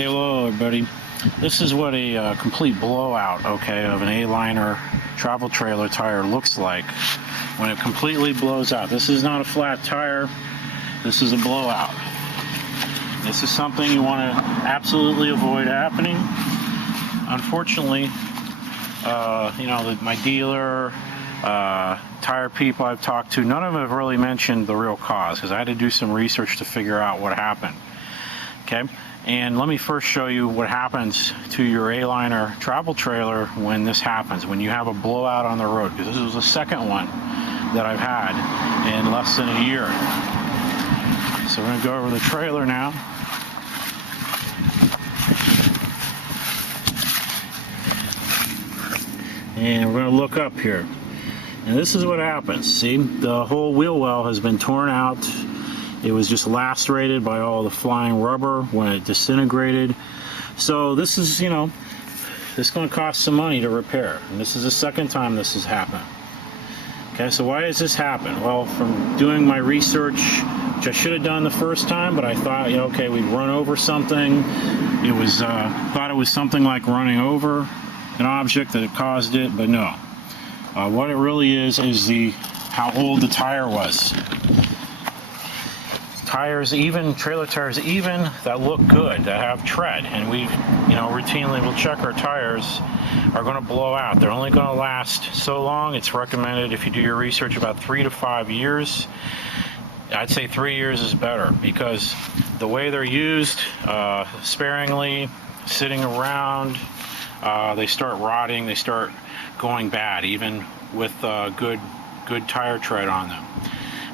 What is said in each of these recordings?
Okay, hello everybody. This is what a complete blowout, okay, of an A-liner travel trailer tire looks like when it completely blows out. This is not a flat tire. This is a blowout. This is something you want to absolutely avoid happening. Unfortunately, my dealer, tire people I've talked to, none of them have really mentioned the real cause because I had to do some research to figure out what happened. Okay, and let me first show you what happens to your A-liner travel trailer when this happens, when you have a blowout on the road, because this was the second one that I've had in less than a year. So we're going to go over the trailer now. And we're going to look up here. And this is what happens. See, the whole wheel well has been torn out. It was just lacerated by all the flying rubber when it disintegrated. So this is, this is going to cost some money to repair. And this is the second time this has happened. Okay, so why does this happen? Well, from doing my research, which I should have done the first time, but I thought, okay, we'd run over something. It was, thought it was something like running over an object that caused it, but no. What it really is how old the tire was. Tires, even trailer tires, even that look good, that have tread, and we, routinely will check our tires, are going to blow out. They're only going to last so long. It's recommended, if you do your research, about 3 to 5 years. I'd say 3 years is better because the way they're used, sparingly, sitting around, they start rotting, they start going bad, even with good tire tread on them.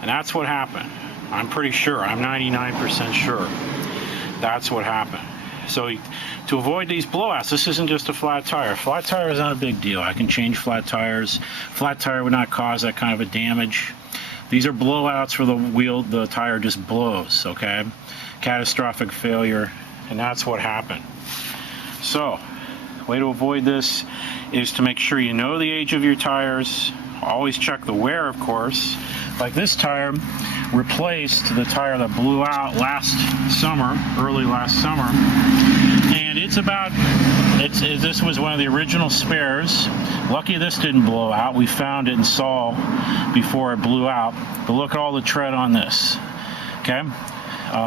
And that's what happened. I'm pretty sure, I'm 99% sure that's what happened. So to avoid these blowouts, this isn't just a flat tire. Flat tire is not a big deal. I can change flat tires. Flat tire would not cause that kind of a damage. These are blowouts where the tire just blows, okay? Catastrophic failure, and that's what happened. So, way to avoid this is to make sure you know the age of your tires. Always check the wear, of course. Like this tire replaced the tire that blew out early last summer, and this was one of the original spares. Lucky this didn't blow out. We found it and saw before it blew out, but look at all the tread on this. Okay,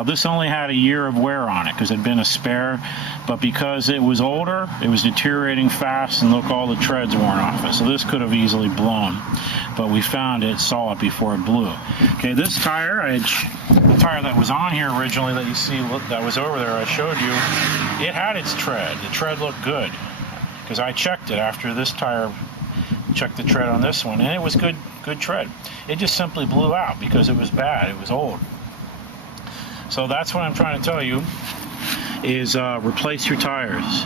this only had a year of wear on it because it had been a spare, but because it was older, it was deteriorating fast, and look, all the treads worn off it. So this could have easily blown, but we found it, saw it before it blew. Okay, this tire, the tire that was on here originally that you see that was over there I showed you, it had its tread. The tread looked good because I checked it after this tire, checked the tread on this one, and it was good tread. It just simply blew out because it was bad, it was old. So that's what I'm trying to tell you is replace your tires.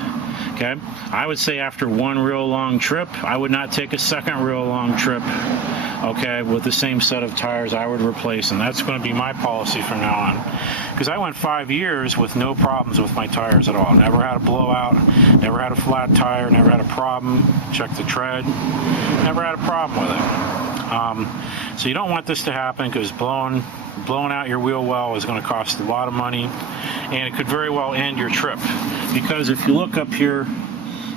Okay, I would say after one real long trip, I would not take a second real long trip, okay, with the same set of tires. I would replace them. That's going to be my policy from now on, because I went 5 years with no problems with my tires at all. Never had a blowout, never had a flat tire, never had a problem. Check the tread, never had a problem with it. So you don't want this to happen, because blowing out your wheel well is going to cost a lot of money, and it could very well end your trip. Because if you look up here,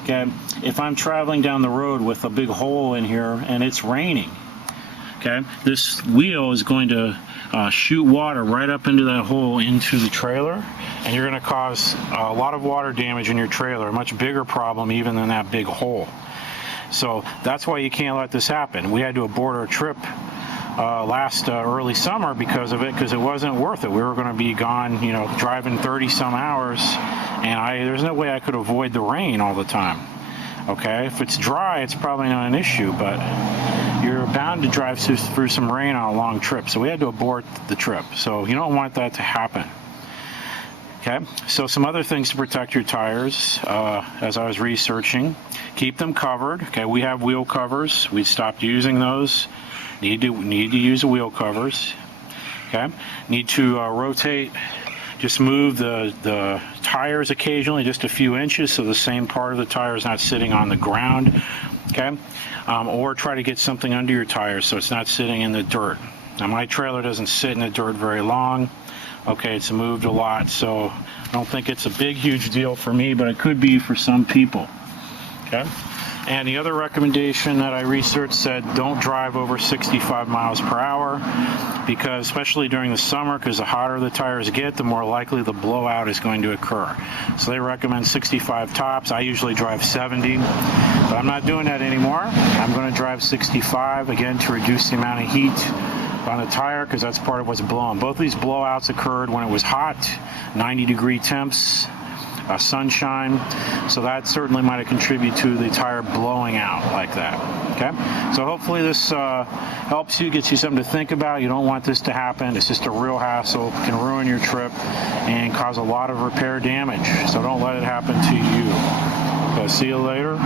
okay, if I'm traveling down the road with a big hole in here and it's raining, okay, this wheel is going to shoot water right up into that hole into the trailer, and you're going to cause a lot of water damage in your trailer, a much bigger problem even than that big hole. So that's why you can't let this happen. We had to abort our trip last early summer because of it, because it wasn't worth it. We were going to be gone, driving 30 some hours, and there's no way I could avoid the rain all the time. Okay, if it's dry, it's probably not an issue, but you're bound to drive through some rain on a long trip, so we had to abort the trip. So you don't want that to happen. Okay, so some other things to protect your tires, as I was researching, keep them covered. Okay, we have wheel covers. We stopped using those. Need to use the wheel covers. Okay, need to rotate, just move the tires occasionally, just a few inches, so the same part of the tire is not sitting on the ground. Okay, or try to get something under your tires so it's not sitting in the dirt. Now my trailer doesn't sit in the dirt very long. Okay, it's moved a lot, so I don't think it's a big, huge deal for me, but it could be for some people. Okay? And the other recommendation that I researched said don't drive over 65 miles per hour, because especially during the summer, because the hotter the tires get, the more likely the blowout is going to occur. So they recommend 65 tops. I usually drive 70, but I'm not doing that anymore. I'm going to drive 65, again, to reduce the amount of heat on the tire, because that's part of what's blowing. Both of these blowouts occurred when it was hot, 90-degree temps. Sunshine, so that certainly might have contributed to the tire blowing out like that. Okay, so hopefully this helps you, gets you something to think about. You don't want this to happen. It's just a real hassle, can ruin your trip and cause a lot of repair damage, so don't let it happen to you. Okay, see you later.